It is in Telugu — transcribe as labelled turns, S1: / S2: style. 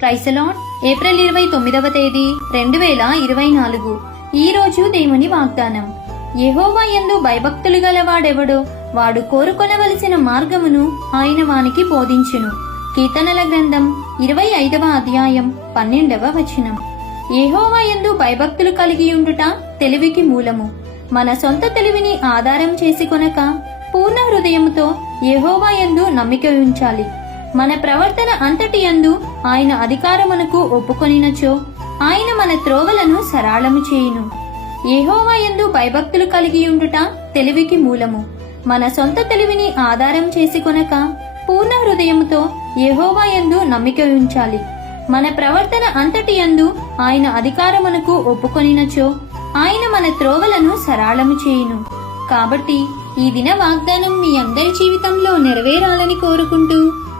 S1: క్రైసలాన్ ఏప్రిల్ ఇరవై తొమ్మిదవ తేదీ రెండు వేల ఇరవై నాలుగు. ఈ రోజు దేవుని వాగ్దానం. యహోవా యందు భయభక్తులు గలవాడెవడో వాడు కోరుకొనవలసిన మార్గమును ఆయన వానికి బోధించును. కీర్తనల గ్రంథం ఇరవై ఐదవ అధ్యాయం పన్నెండవ వచనం. యహోవా యందు భయభక్తులు కలిగి ఉండుట తెలివికి మూలము. మన సొంత తెలివిని ఆధారం చేసుకొనక పూర్ణ హృదయముతో యహోవా యందు నమ్మిక ఉంచాలి మన ప్రవర్తన అంతటి యందు ఆయన అధికారమునకు ఒప్పుకొనినచో ఆయన మన త్రోవలను సరాళము చేయును. ఏహోవా యందు భయభక్తులు కలిగి ఉండుట తెలివికి మూలము. మన సొంత తెలివిని ఆధారం చేసుకొనక పూర్ణ హృదయముతో యెహోవా యందు నమ్మిక ఉంచాలి. మన ప్రవర్తన అంతటి యందు ఆయన అధికారమునకు ఒప్పుకొనినచో ఆయన మన త్రోవలను సరాళము చేయును. కాబట్టి ఈ దిన వాగ్దానం మీ అందరి జీవితంలో నెరవేరాలని కోరుకుంటూ